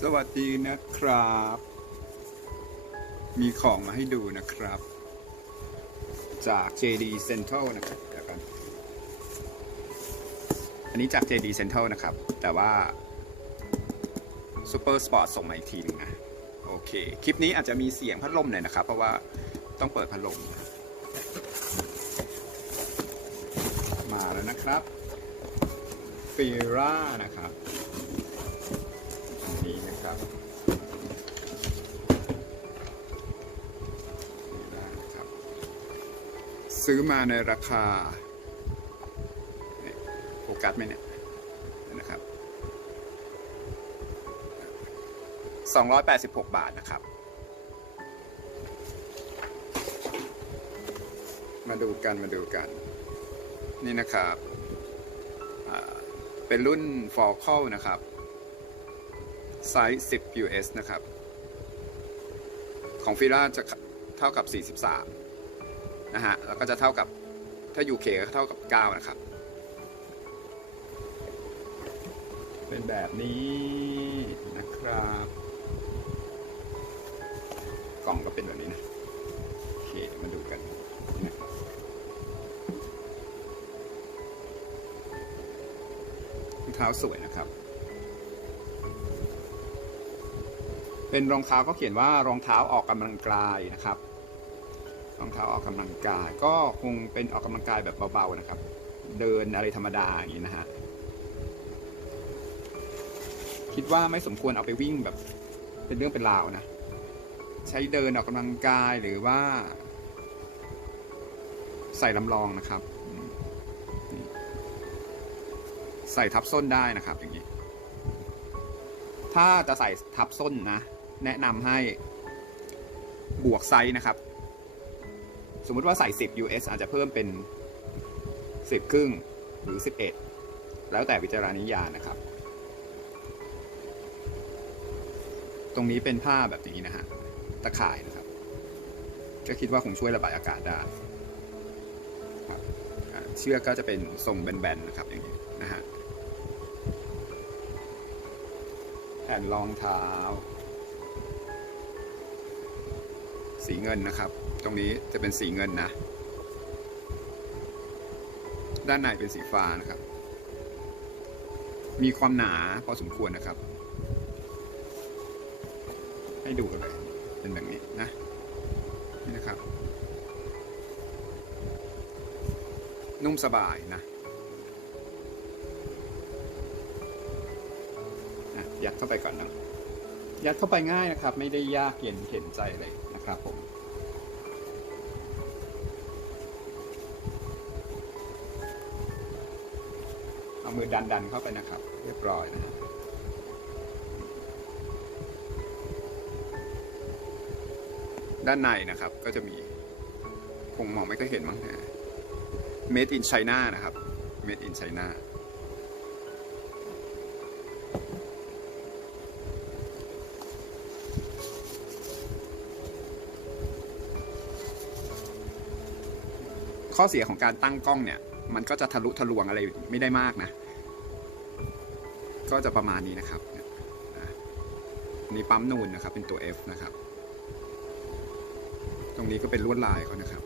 สวัสดีนะครับ มีของมาให้ดูนะครับ จาก JD Central นะครับเดี๋ยวกันอันนี้จาก JD Central นะครับ แต่ว่า Super Sport ส่งมาอีกทีนึงนะ โอเค คลิปนี้อาจจะมีเสียงพัดลมหน่อยนะครับ เพราะว่าต้องเปิดพัดลม มาแล้วนะครับฟีร่านะครับ ซื้อมาในราคาโฟกัสไหมเนี่ยนะครับ 286 บาทนะครับ มาดูกันมาดูกัน นี่นะครับเป็นรุ่น f o r c a l นะครับ ไซส์ 10 US นะครับ ของฟิล่าจะเท่ากับ 43 นะฮะแล้วก็จะเท่ากับถ้า UK ก็เท่ากับ 9 นะครับ เป็นแบบนี้นะครับ กล่องก็เป็นแบบนี้นะ โอเค มาดูกันเนี่ยรองเท้าสวยนะครับ เป็นรองเท้าก็เขียนว่ารองเท้าออกกำลังกายนะครับ รองเท้าออกกำลังกาย ก็คงเป็นออกกำลังกายแบบเบาๆนะครับ เดินอะไรธรรมดาอย่างนี้นะฮะคิดว่าไม่สมควรเอาไปวิ่งแบบ เป็นเรื่องเป็นราวนะ ใช้เดินออกกำลังกายหรือว่า ใส่ลำลองนะครับใส่ทับส้นได้นะครับอย่างนี้ ถ้าจะใส่ทับส้นนะ แนะนำให้บวกไซส์นะครับ สมมุติว่าใส่ 10 US อาจจะเพิ่มเป็น 10 ครึ่งหรือ 11 แล้วแต่วิจารณญาณนะครับ ตรงนี้เป็นผ้าแบบนี้นะฮะตะข่ายนะครับ ก็คิดว่าคงช่วยระบายอากาศได้ครับเชือกก็จะเป็นทรงแบนๆนะครับอย่างนี้นะฮะแผ่นรองเท้า สีเงินนะครับ ตรงนี้จะเป็นสีเงินนะ ด้านในเป็นสีฟ้านะครับ มีความหนาพอสมควรนะครับ ให้ดูกันเลยเป็นแบบนี้นะ นี่นะครับ นุ่มสบายนะยัดเข้าไปก่อนนะยัดเข้าไปง่ายนะครับ ไม่ได้ยากเย็นเข็นใจเลย ครับผมเอามือดันดันๆเข้าไปนะครับ เรียบร้อยนะฮะด้านในนะครับก็จะมีคงมองไม่ค่อยเห็นมั้งนะ Made in China นะครับ Made in China ข้อเสียของการตั้งกล้องเนี่ย มันก็จะทะลุทะลวงอะไรไม่ได้มากนะ ก็จะประมาณนี้นะครับนี่ปั๊มนูนนะครับ เป็นตัว F นะครับ ตรงนี้ก็เป็นลวดลายเขานะครับ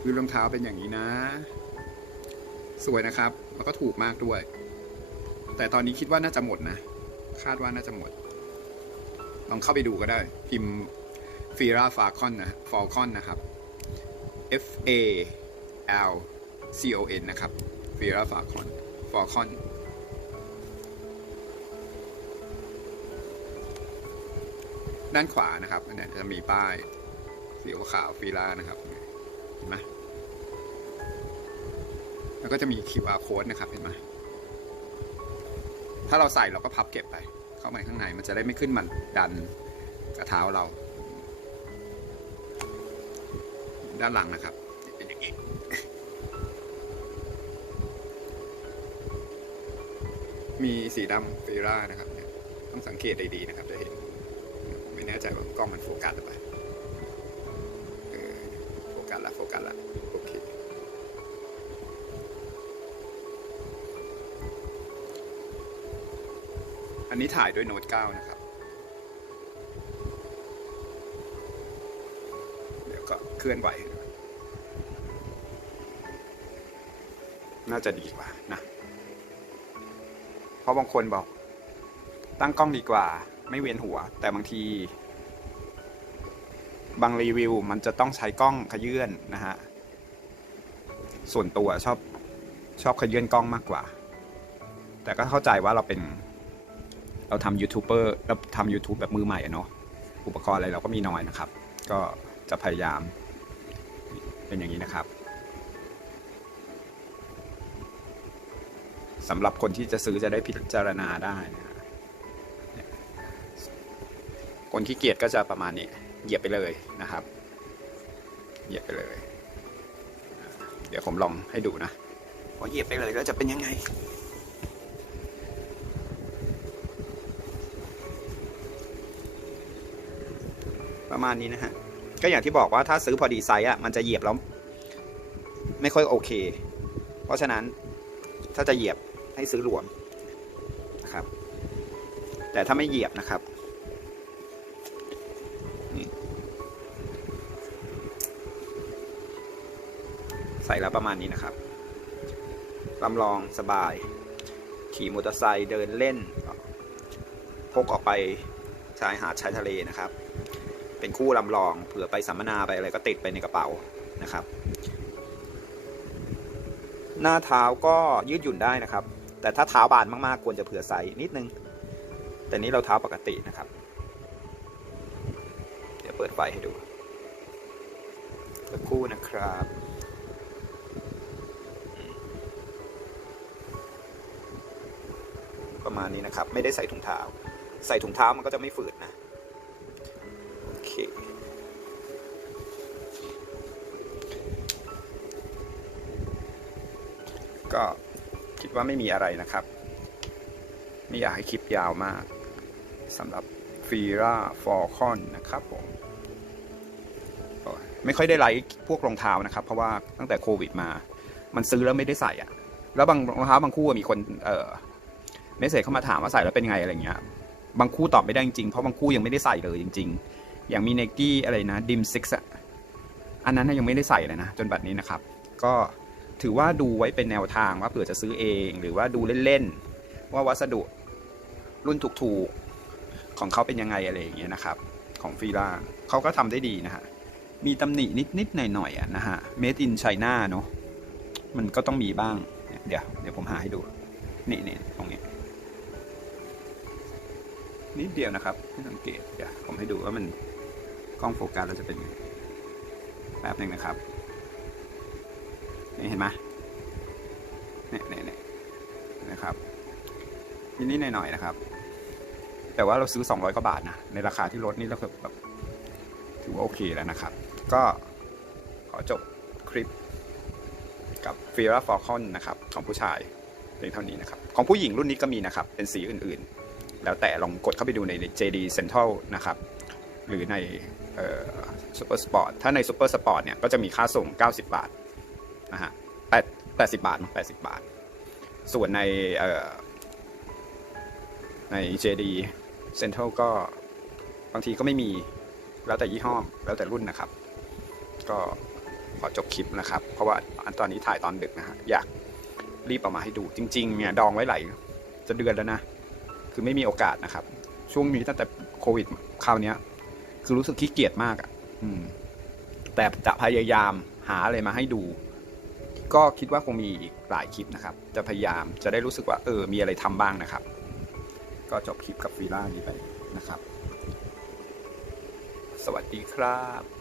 พื้นรองเท้าเป็นอย่างนี้นะ สวยนะครับ แล้วก็ถูกมากด้วย แต่ตอนนี้คิดว่าน่าจะหมดนะ คาดว่าน่าจะหมด ลองเข้าไปดูก็ได้ พิมพ์ฟีราฟาคอนนะฟอลคอนนะครับ F A L C O N นะครับฟีราฟาคอนฟอลคอนด้านขวานะครับอันนี้จะมีป้ายสีขาวฟีล่านะครับ เห็นไหมแล้วก็จะมี QR code นะครับ เห็นไหมถ้าเราใส่เราก็พับเก็บไป เข้ามาข้างในมันจะได้ไม่ขึ้นมันดันกระเท้าเรา ด้านหลังนะครับเป็นอย่างนี้มีสีดำฟีร่านะครับต้องสังเกตดีๆนะครับจะเห็นไม่แน่ใจว่ากล้องมันโฟกัสหรือเปล่าโฟกัสละโฟกัสละโอเคอันนี้ถ่ายด้วยโน้ต9นะครับ ลื่อนไหว น่าจะดีกว่านะ เพราะบางคนบอก ตั้งกล้องดีกว่า ไม่เวียนหัว แต่บางที บางรีวิวมันจะต้องใช้กล้องขยื่นนะฮะ ส่วนตัวชอบชอบขยื่นกล้องมากกว่า แต่ก็เข้าใจว่าเราเป็น เราทำยูทูบเบอร์เราทำ YouTube แบบมือใหม่อะเนาะอุปกรณ์อะไรเราก็มีน้อยนะครับ ก็จะพยายาม เป็นอย่างนี้นะครับสำหรับคนที่จะซื้อจะได้พิจารณาได้นะคนขี้เกียจก็จะประมาณนี้เหยียบไปเลยนะครับ เหยียบไปเลย เดี๋ยวผมลองให้ดูนะพอเหยียบไปเลยแล้วจะเป็นยังไงประมาณนี้นะฮะ ก็อย่างที่บอกว่าถ้าซื้อพอดีไซส์อะมันจะเหยียบแล้วไม่ค่อยโอเค เพราะฉะนั้นถ้าจะเหยียบให้ซื้อรวมนะครับ แต่ถ้าไม่เหยียบนะครับใส่แล้วประมาณนี้นะครับลำลองสบาย ขี่มอเตอร์ไซค์เดินเล่น พกออกไปชายหาดชายทะเลนะครับ เป็นคู่ลำลองเผื่อไปสัมมนาไปอะไรก็ติดไปในกระเป๋านะครับ หน้าเท้าก็ยืดหยุ่นได้นะครับ แต่ถ้าเท้าบานมากๆ ควรจะเผื่อไซส์นิดนึง แต่นี้เราเท้าปกตินะครับ เดี๋ยวเปิดไฟให้ดูสักคู่นะครับประมาณนี้นะครับ ไม่ได้ใส่ถุงเท้า ใส่ถุงเท้ามันก็จะไม่ฝืดนะ เคก็คิดว่าไม่มีอะไรนะครับ ไม่อยากให้คลิปยาวมากสำหรับฟีราฟอร์คอนนะครับผมไม่ค่อยได้ไลค์พวกรองเท้านะครับ เพราะว่าตั้งแต่โควิดมา มันซื้อแล้วไม่ได้ใส่อะแล้วบางรองเท้าบางคู่มีคนเอ่อเมสเซจเข้ามาถามว่าใส่แล้วเป็นไงอะไรเงี้ยบางคู่ตอบไม่ได้จริงๆเพราะบางคู่ยังไม่ได้ใส่เลยจริง ๆ อย่างมีเนกี้อะไรนะดิมซิกอะอันนั้นยังไม่ได้ใส่เลยนะ จนบัดนี้นะครับ ก็ถือว่าดูไว้เป็นแนวทางว่าเผื่อจะซื้อเอง หรือว่าดูเล่นๆ ว่าวัสดุรุ่นถูกๆ ของเขาเป็นยังไงอะไรอย่างเงี้ยนะครับ ของฟีล่าเขาก็ทำได้ดีนะฮะ มีตำหนินิดๆ หน่อยๆอะนะฮะ made in China เนอะมันก็ต้องมีบ้าง เดี๋ยวเดี๋ยวผมหาให้ดู นี่นี่ตรงนี้นิดเดียวนะครับไม่สังเกตเดี๋ยวผมให้ดูว่ามัน ล้องโฟกัสแล้วจะเป็นแป๊บหนึ่งนะครับนี่เห็นไหมเนี่ยเนี่ยเนี่ยนะครับนิดๆหน่อยๆนะครับ แต่ว่าเราซื้อ 200กว่าบาทนะในราคาที่ลดนี่เราแบบถือว่าโอเคแล้วนะครับ ก็ขอจบคลิปกับ f i r a Falcon นะครับของผู้ชายเพียงเท่านี้นะครับ ของผู้หญิงรุ่นนี้ก็มีนะครับ เป็นสีอื่นๆ แล้วแต่ลองกดเข้าไปดูใน JD Central นะครับ หรือใน ซูเปอร์สปอร์ตถ้าในซูเปอร์สปอร์ตเนี่ยก็จะมีค่าส่ง 90 บาทนะฮะแปดแปดสิบาทแปดสิบาท ส่วนในใน JD Central ก็บางทีก็ไม่มีแล้วแต่ยี่ห้อแล้วแต่รุ่นนะครับ ก็ขอจบคลิปนะครับ เพราะว่าอันตอนนี้ถ่ายตอนดึกนะฮะอยากรีบเอามาให้ดูจริง ๆ เนี่ยดองไว้หลายจะเดือนแล้วนะ คือไม่มีโอกาสนะครับ ช่วงนี้ตั้งแต่โควิดคราวเนี้ย คือรู้สึกขี้เกียจมากอะ่ะอืมแต่จะพยายามหาอะไรมาให้ดู ก็คิดว่าคงมีอีกหลายคลิปนะครับ จะพยายามจะได้รู้สึกว่า เออ มีอะไรทำบ้างนะครับ ก็จบคลิปกับฟีล่านี้ไปนะครับ สวัสดีครับ